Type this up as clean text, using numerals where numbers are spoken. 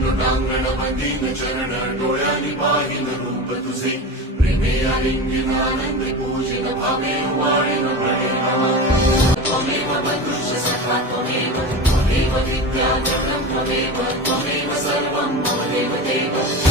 लोटांगण Medina चरण डोळ्यांनी पाहिन रूप तुझे प्रेमे आलिंगन आनंद पूजन भावे वाळेन प्रणेन त्वमेव बंधुश्च सखा त्वमेव त्वमेव विद्या त्वमेव सर्वं मम देव देव